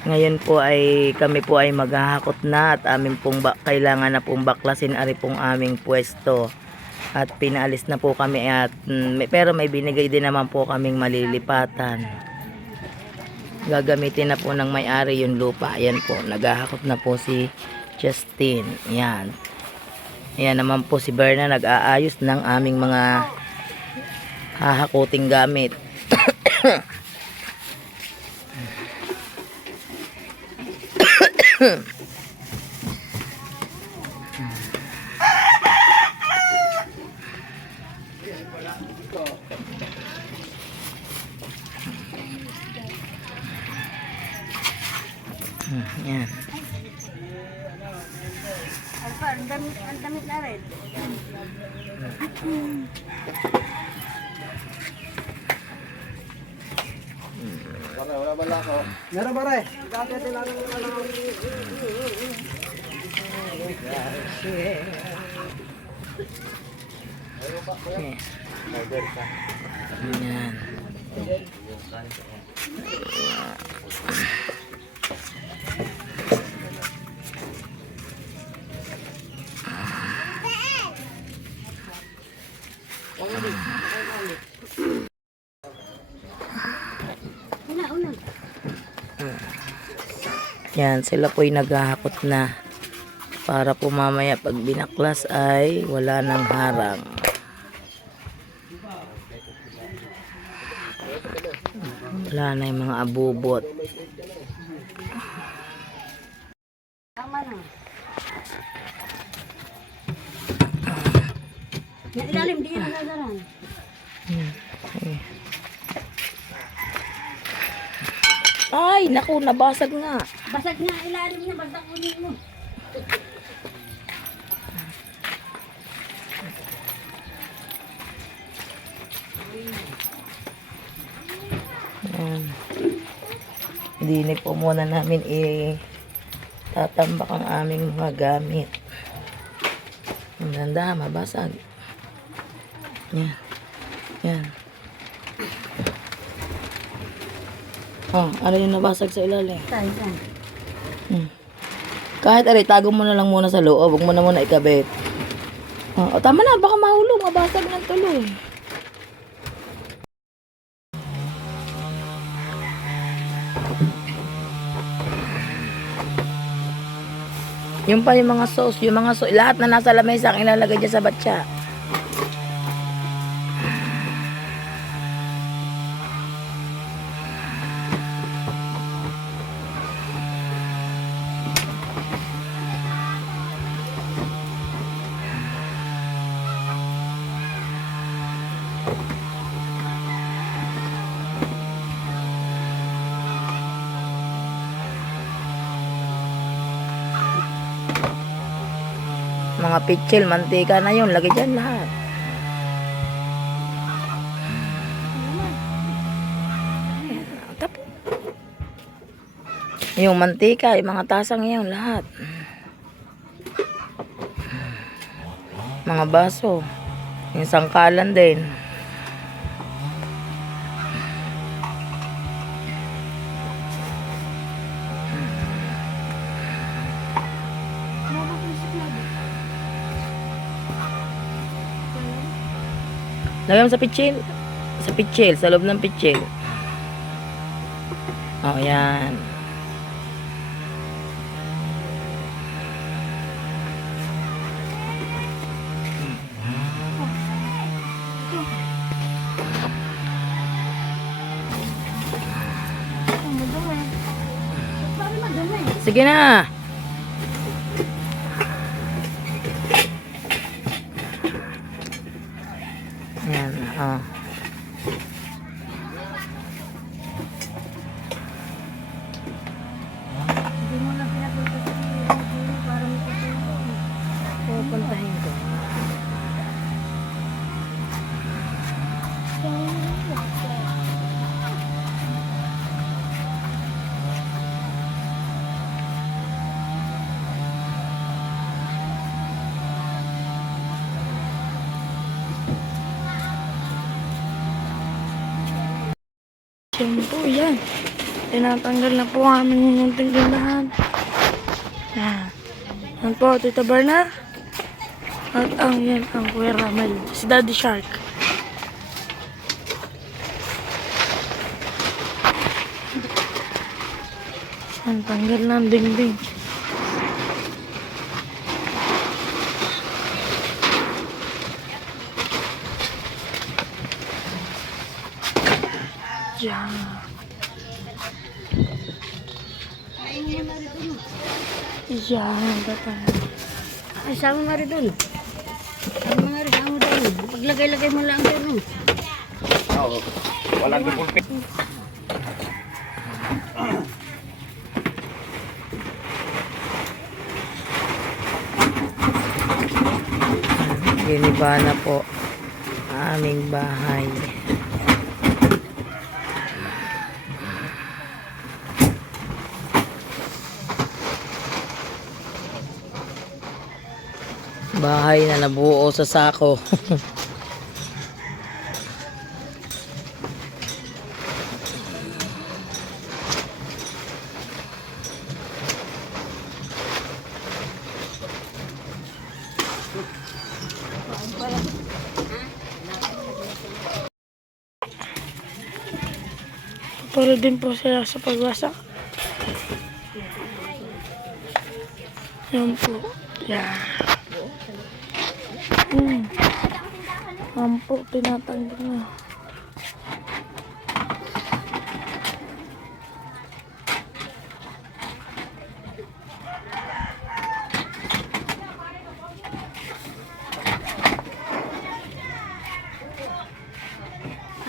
Ngayon po ay kami po ay maghahakot na at amin pong kailangan na pong baklasin ari pong aming pwesto. At pinaalis na po kami at pero may binigay din naman po kaming malilipatan. Gagamitin na po ng may-ari yung lupa. Ayan po, naghahakot na po si Justin. Ayan. Ayan naman po si Berna nag-aayos ng aming mga hahakuting gamit. Yan. Ang damit na rin. Pare, wala ba lako? Meron pare. Dati sila ng Yan. Yan, sila po'y naghahakot na para po mamaya pag binaklas ay wala nang harang. Wala na yung mga abubot. Tama na. Yung ilalim, di yan nagagaran. Ay, naku, nabasag nga. Basag nga ilalim niya, basta kunin mo. Yan. Dinig po muna namin tatambak ang aming mga gamit. Ang ganda, mabasag. Yan. Yan. Oh, ano yung nabasag sa ilalim? Saan? Kahit aray, tago mo na lang muna sa loob. Huwag mo na muna ikabit. Oh, tama na, baka mahulog. Mabasag ng tuloy. Yung pa yung mga sauce, lahat na nasa lamesa ang ilalagay dyan sa batya. Mga pitchel, mantika na yun. Lagay dyan lahat. Yung mantika, yung mga tasang yun, lahat. Mga baso. Yung sangkalan din. Lagay mo sa pitchel. Sa pitchel, sa loob ng pitchel. Oh, yan. Sige na. Ayan, oh. Pupuntahin ko. Shampoo, yan. Tinatanggal na po ang aming munting tindahan. Yan. Yan po, Tita Berna. At yan, ang Kuya Ramel. Si Daddy Shark. Yan, tanggal na ang dingding. Yan. Yan, datang. Ay, sama nga rin doon. Sama nga rin, sama doon. Paglagay-lagay mo lang doon. Oo. Walang dipulpit. Giniba na po ang aming bahay. Bahay na nabuo sa sako. Para din po sila sa pagwasak. Yan po. Yan. Yan po, tinatanggal na.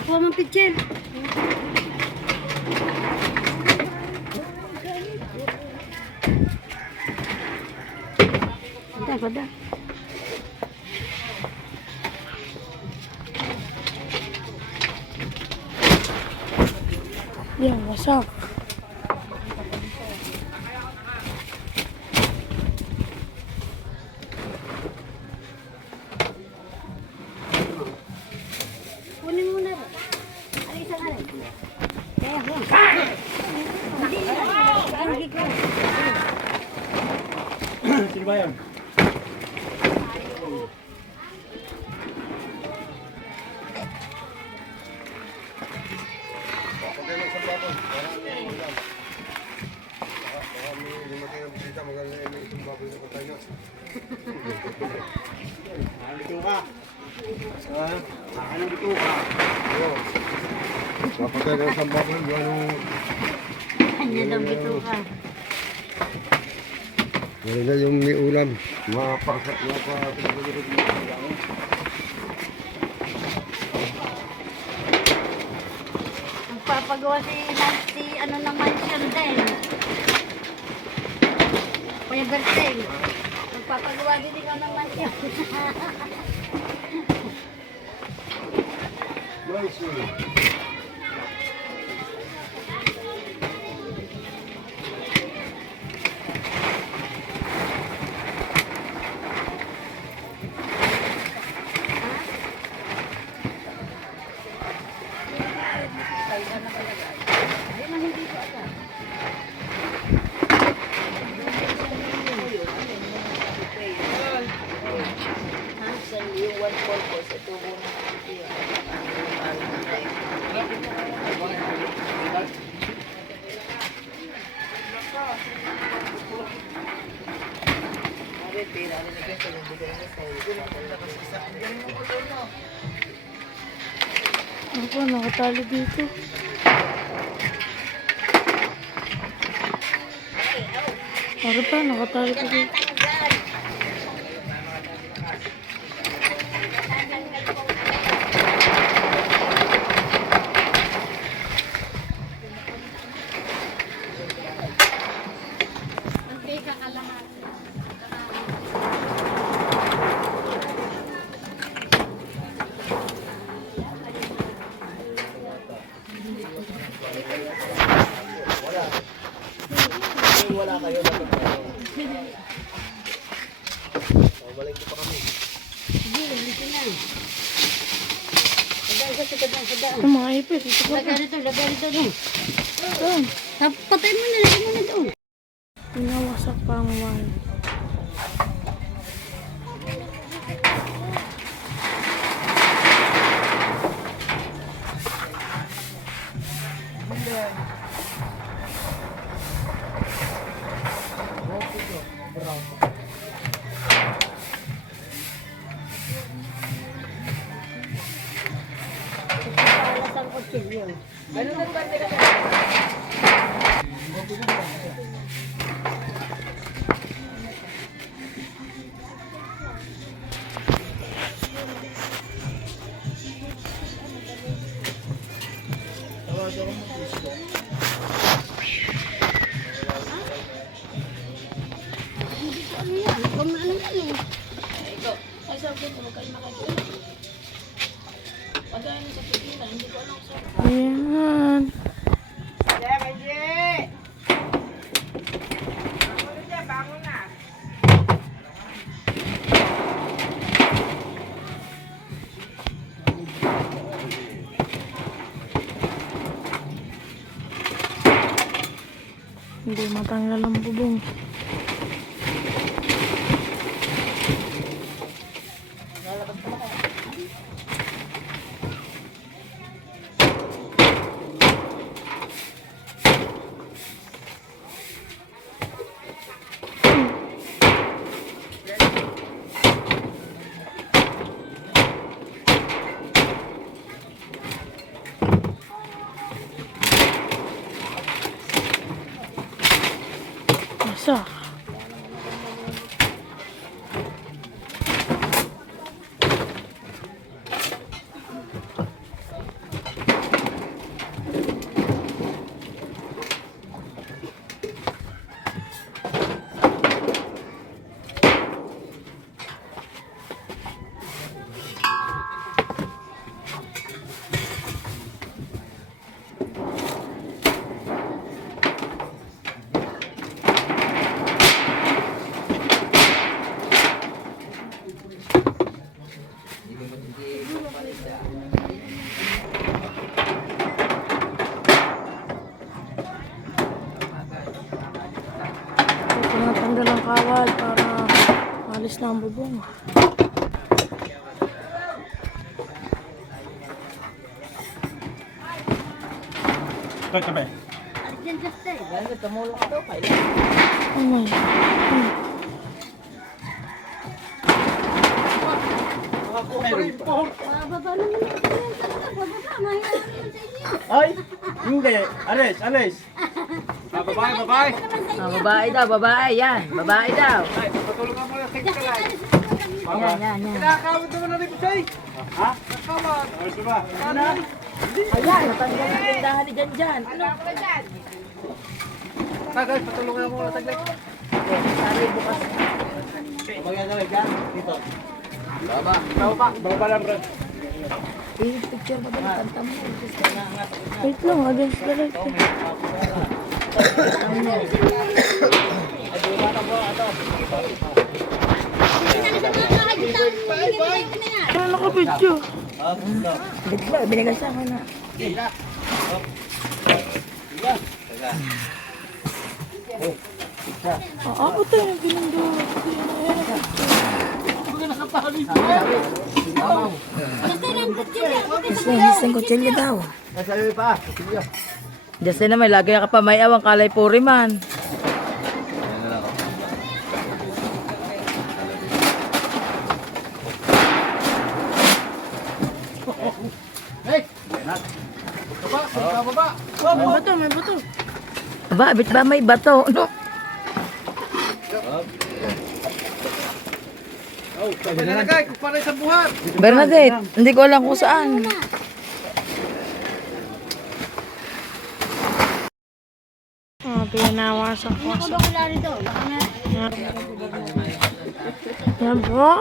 Ako ang pitcher. Pada. Yan, wasak. Kunin mo na ba? Ano isang alay? Kaya ko. Hindi. Hindi ko. Sino ba yan? Kapatid ng sambabon, Kanya lang ito ka. Meron na yung may ulam. Mga parsat na pa. Magpapagawa si ano naman siya din. Kuya Berteng. Magpapagawa din ikaw naman siya. Nice. Ano po, nakatali dito. Ano pa, nakatali pa dito. Wala kayo dapat. Balik ko pa kami. Sige, dito na. Kadang sa kadang. Ang mga ipit, ito po. Lagay rito din. Ito. Patay mo na, lagyan mo na doon. Pinawasak pa ang wall. Alas ang kutsilyo. Ano yan? Kung ano yan eh. Ayan. Hindi matanggal ang bubong. Masa? Tinatanggal ang kawal para malis na ang bubong. Tabi. Diyan, Justin. Oh my. Bababa naman yan. Bababa, mahirap naman sa inyo. Ay! Hindi! Alis! Alis! Babae! Babae! Babae daw, babae. Yan, babae daw. Ay, patulog ka muna. Sige ka lang. Yan, yan, yan. Kinakawad naman na rin ko siya. Ha? Kinakawad. Ano ba? Ayan, natanggal ang tindahan ni Janjan. Ano? Tagay, patulog ka muna. Saglit. Sabi bukas. Bagay na rin ka. Dito. Baba. Baba lang, bro. Picture ba ba? Kanta mo. Wait lang, against the light. Ano naka-video? Bigla, binigal sa akin na. Ako tayo yung pinando. Isang kutsilyo daw. Nasa iyo pa. Sige. Justin na may lagay ka pa may awang kalay puri man. Hey! Baba! Baba! May bato, may bato. Aba, abit ba may bato? No? Sabi na lagay, kung paano sa buhat. Bernadette, hindi ko alam kung saan. Pinawasak ko. Ako daw wala rito. Baka nga. Yan po.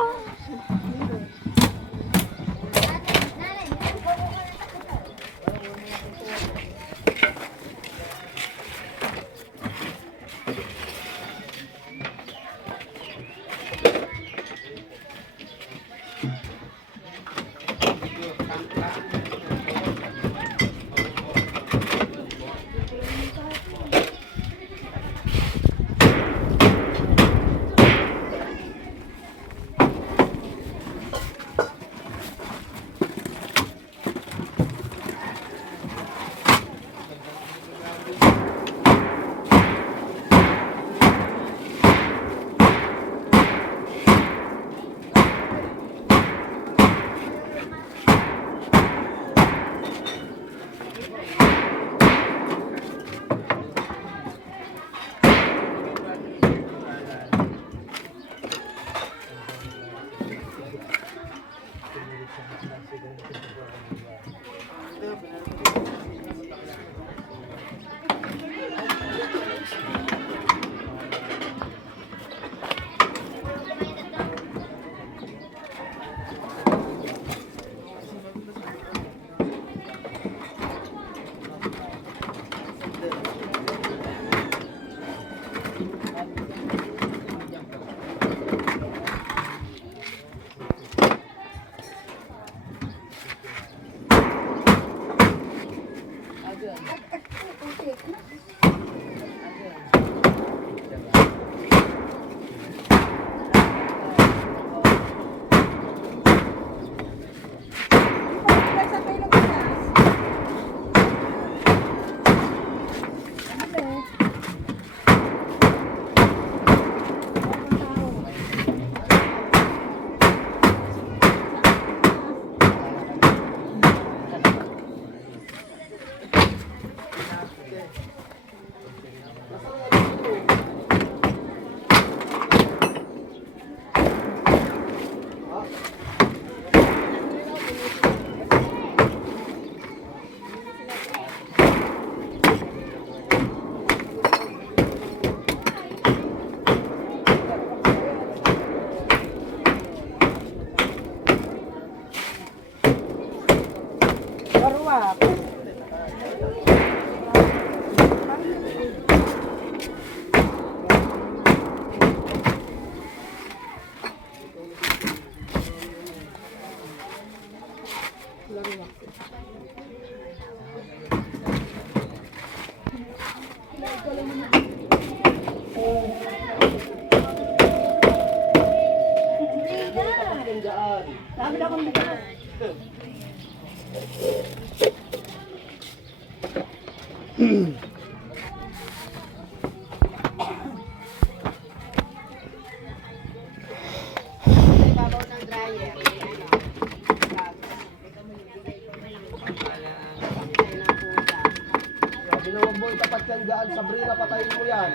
Ginawag mo itapat yan dyan. Sabrina, patayin mo yan.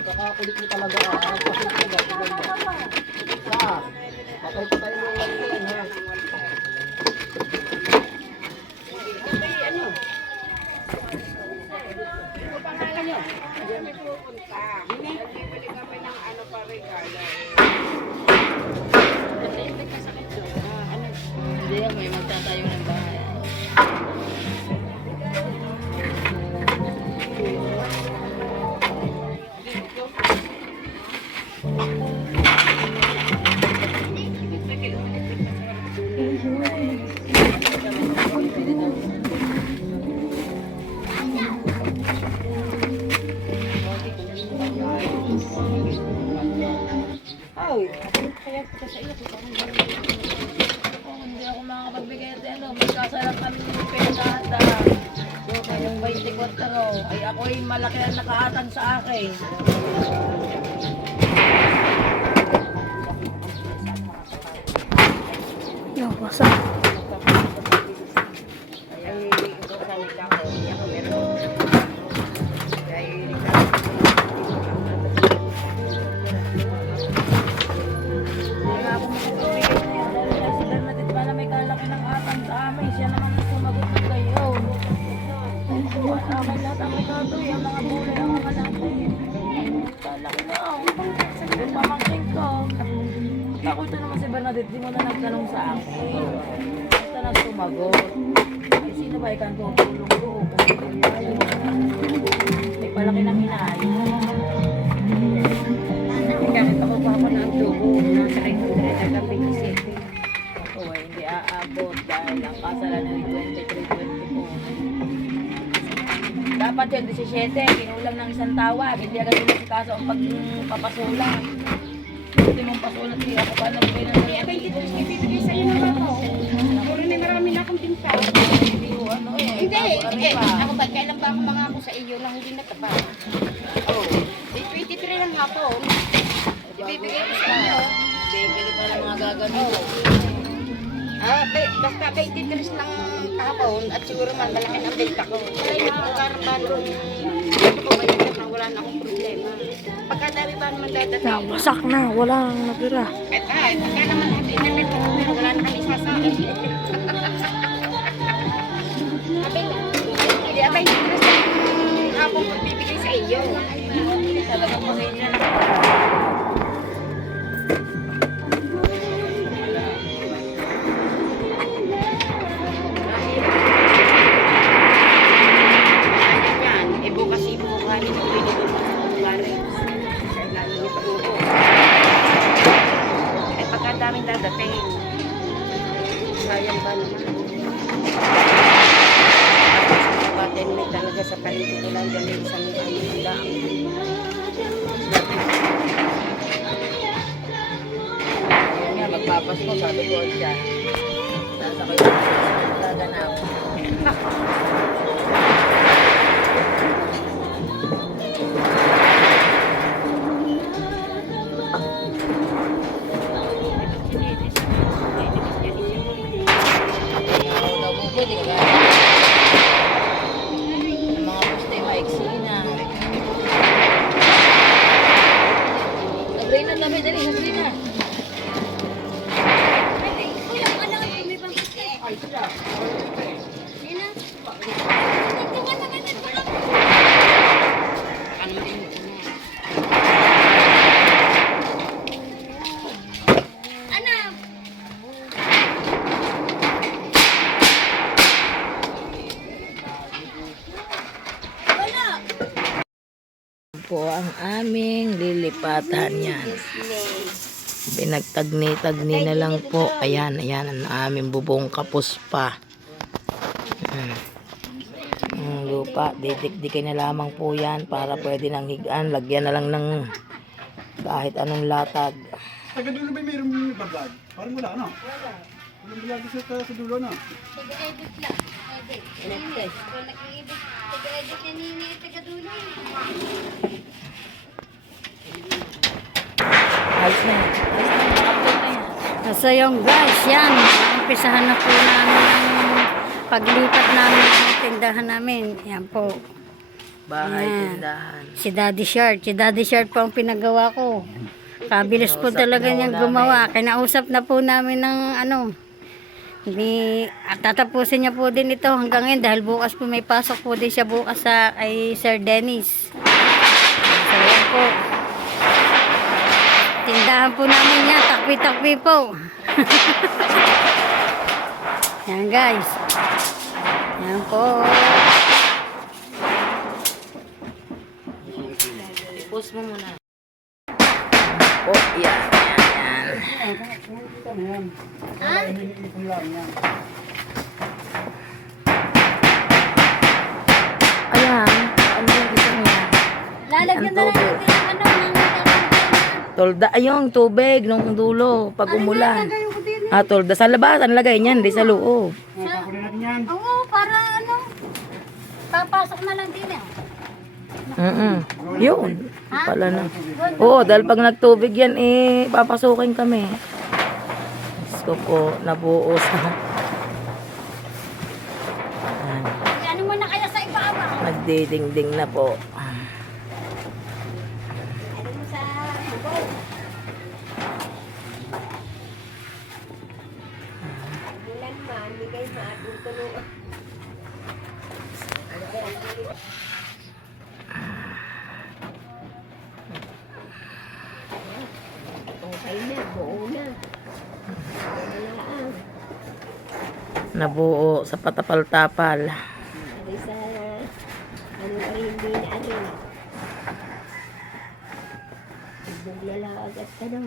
Kakakulit mo talaga. Pasit mo ba? Tignan mo. Saan? Patay-patay mo yung ganyan, ha? Hindi yan, may magtatayo ng bahay. Hindi ako makakapagbigay at ano, magkasarap kami ng pera. Yung 24 ay ako'y malaki ang nakaatan sa akin. Yung wasak. Ay, ito sa wika ko, hindi ako meron. Kaya hindi nga ako magbibigay na yan. Dahil si Bernadette pala may kalaki ng atang sa amin. Siya naman ang sumagot ng gayon. At amin lahat ang ikatoy, ang mga bulay, ang mga natin. Kalaki na ako. Yung pamangking ko. Ako ito naman si Bernadette, di mo na nagtanong sa akin. Basta na sumagot. Ay, sino ba ikan tutulong ko? Kung tayo. May palaki ng hinayo. Gamit ako pa ako ng tubo. Nasa rin ko rin ang kapit. Ako ay hindi aabot dahil ang kasalan ay 23-24. Dapat yung 17, kinulang ng isang tawag. Hindi agad yung si kaso ang pagpapasulang. Hindi mong pasulat siya ako pa nang pinag-alala. 23 ibibigay sa'yo ng ako. Puro na marami na akong tinta. Hindi ko ano eh. Hindi, bago hindi. aray pa. Ako ba, kailan ba ako mangako sa iyo na hindi natapad? Oh, 23 lang hapon. Ibibigay ko sa iyo. bibili pa ng mga gaganito. Basta 23 lang hapon at siguro man malaki ng benta ko. Wala yung pagkarapan kung ito ko ba yun, wala na akong problema. Pagkadami pa naman dadating. Yung wasak na. Wala nang natira. Pagka naman natin namin ito, wala na kami sasakin. Hindi, 23 lang hapon pagbibigay sa iyo. Talagang pasensya na. Yan, bukas ibubukan ito, pinipin mo sa galing. Kailangan niyo patuto. Pagkadaming dadating, sayang ba naman? Tapos ang babatin may talaga sa paligid ko lang dyan isang lang. Yun nga, magpapasko, sabi ko siya. Nasa kayo, gaganap. Pwede ka. Yung mga poste maiksi na. po ang aming lilipatan yan. Pinagtagni-tagni na lang po. Ayan, ayan ang aming bubong kapos pa. Ang lupa, didikdikin na lamang po yan para pwede nang higaan. Lagyan na lang ng kahit anong latag. Taga dulo ba mayroong bagad? Parang wala, ano? Walang bagad sa dulo, no? Taga-edit lang. Edit. Kung nag-edit, taga-edit yan ni taga-dulo. Ayos na. Ayos na. Upload na yan. So yung guys, yan. Umpisahan na po namin ang paglipat namin ng tindahan namin. Yan po. Bahay, Ayan. tindahan. Si Daddy Shark. Si Daddy Shark po ang pinagawa ko. Kabilis po Kinausap talaga na niyang namin. gumawa. Kinausap na po namin ng ano. At tatapusin niya po din ito hanggang ngayon dahil bukas po may pasok po din siya bukas sa kay Sir Dennis. So yan po. Tindahan po namin yan. Takpi-takpi po. Yan guys. Yan po. I-post mo muna. Oh, yan, yan, yan. Ayan, ano yung gusto niya? Lalagyan Ang na lang tubig. natin yung ano. Tolda, ayong tubig nung dulo pag umulan. Tolda sa labasan, lagay niyan, di sa loob. Oo, para ano. Papasok na lang din eh. Yun. Pala na. Oo, dahil pag nagtubig yan, papasukin kami. Diyos ko po, nabuo sa... Ayan, Ano mo na kaya sa ibaba? nagdidingding na po. Ano mo sa Ulan man, hindi kayo maatutulungan. Okay na, buo na. Nabuo sa patapal-tapal. Ari sa ano pa rin hindi na ano. Bugla agad ka daw.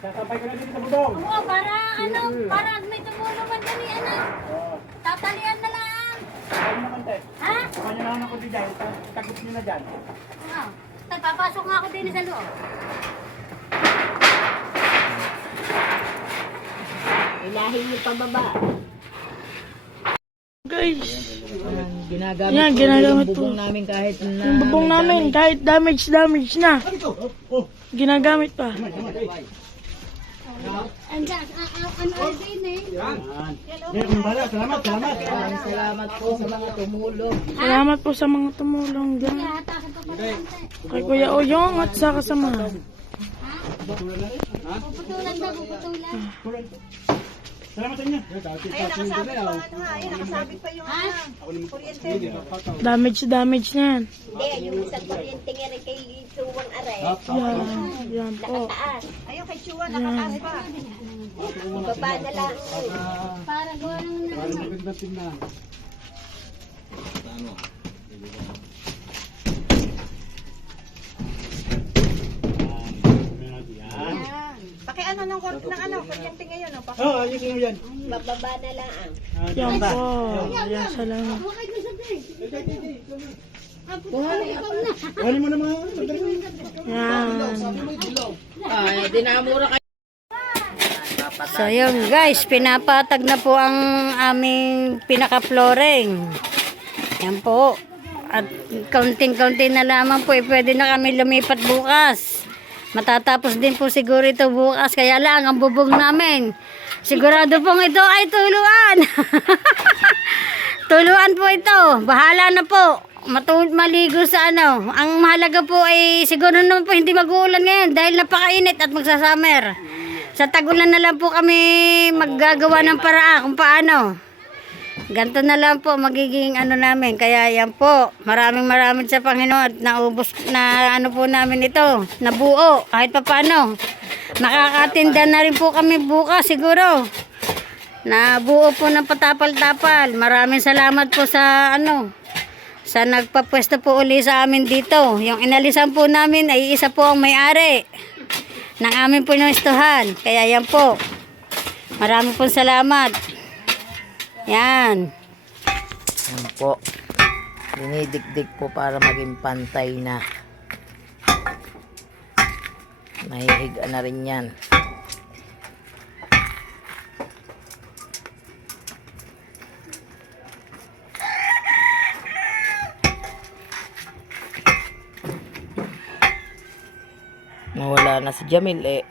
Kakapay ka na dito sa budong. Oo, para ano, para may tumulong man dali ano. Tatalian na lang. Kaya naman, te. Ha? Kanya naman ako dyan. Takot nyo na dyan. Oo. Tay, papasok nga ako din sa loob. Ilahin yung pababa. Guys, Ginagamit Yan, po ginagamit yung bubong po. namin kahit na... yung bubong may namin, damage. kahit damage na. Ginagamit pa. Andiyan, ano din eh. Salamat. Maraming salamat po sa mga tumulong. Salamat po sa mga tumulong dyan. Hatakan pa pala. Kay Kuya Oyong at sa kasamahan. Puputulan daw, puputulan. Salamat sa inyo. Damage na yan. Hindi, yung isang kuryente nga rin kay Suwang Aray. Yan po. Ayaw kay Suwang, nakataas pa. Baba na lang. Para gawin na. Pakiano ng kuryente ngayon, no? Oo, ayos mo yan. Bababa na lang. Yan po. Yan, salamat. Kuhanin mo naman. Yan. Ay, dinamura kayo. So yun guys, pinapatag na po ang aming pinaka-flooring. Yan po. At kaunting-kaunti na lamang po, pwede na kami lumipat bukas. Matatapos din po siguro ito bukas. Kaya lang, ang bubong namin, sigurado pong ito ay tuluan. Tuluan po ito. Bahala na po. Maligo sa ano. Ang mahalaga po ay siguro naman po hindi mag-uulan ngayon dahil napakainit at magsasummer. Sa tagulan na lang po kami maggagawa ng paraan kung paano. Ganto na lang po magiging ano namin. Kaya yan po. Maraming sa Panginoon at naubos na ano po namin ito. Nabuo. Kahit pa paano. Nakakatinda na rin po kami bukas siguro. Nabuo po ng patapal-tapal. Maraming salamat po sa ano. sa nagpapwesto po uli sa amin dito. Yung inalisan po namin ay isa po ang may-ari ng aming pwestuhan. Kaya yan po. Marami pong salamat. Yan. Yan po. Dinidikdik po para maging pantay na. Nahihiga na rin yan. Nawala na si Jamil eh.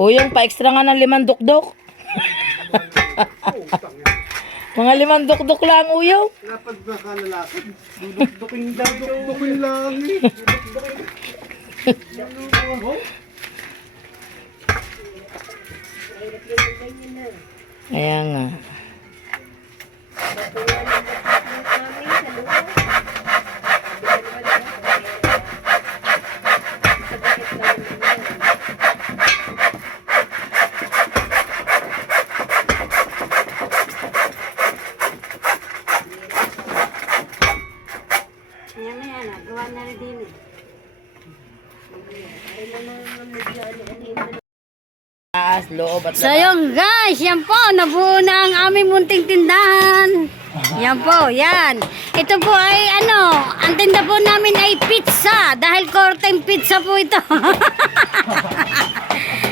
Uyong, pa-extra nga ng 5 dukdok. Mga 5 dukdok lang, Uyong. Dapat nakalalakad. Duduk-dukin lang eh. Kaya nga. Yan na yan. Gawa na rin din. Taas, loob at So yung guys, yan po, nabuo na ang aming munting tindahan. Yan po, yan. Ito po ay ano, ang tinda po namin ay pizza. Dahil core-time pizza po ito.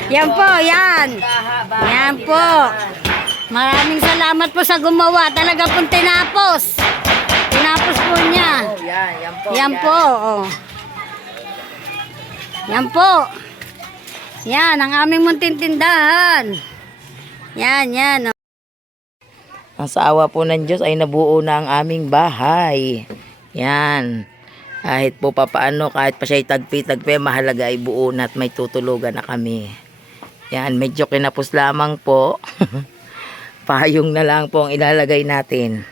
Yan po, yan. Yan po. Maraming salamat po sa gumawa. Talaga pong tinapos. Tinapos po niya. Oh, yan po. Yan po, oh. Yan po. Yan, ang aming munting tindahan. Yan, yan. Oh. Ang sa awa po ng Diyos ay nabuo na ang aming bahay. Yan. Kahit po papaano, kahit pa siya'y tagpi-tagpi, mahalaga ay buo na at may tutulugan na kami. Yan, medyo kinapos lamang po. Payong na lang po ang ilalagay natin.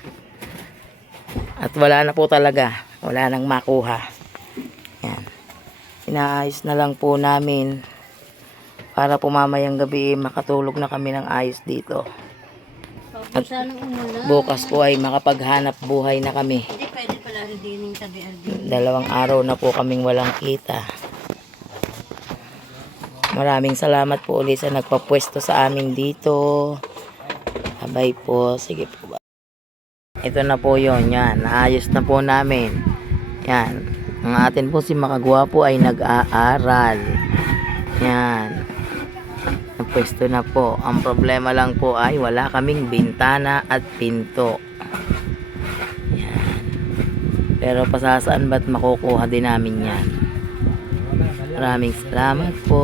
At wala na po talaga. Wala nang makuha. Yan. Inaayos na lang po namin para po mamayang gabi makatulog na kami ng ayos dito. At bukas po ay makapaghanap buhay na kami. Hindi pwede pala rin tabi 2 araw na po kaming walang kita. Maraming salamat po ulit sa nagpapwesto sa amin dito. Abay po. Sige po ba. Ito na po yun. Yan. Naayos na po namin. Yan. Ang atin po si Makagwapo ay nag-aaral. Yan. Napwesto na po. Ang problema lang po ay wala kaming bintana at pinto. Yan. Pero pasasaan ba't makukuha din namin yan. Maraming salamat po.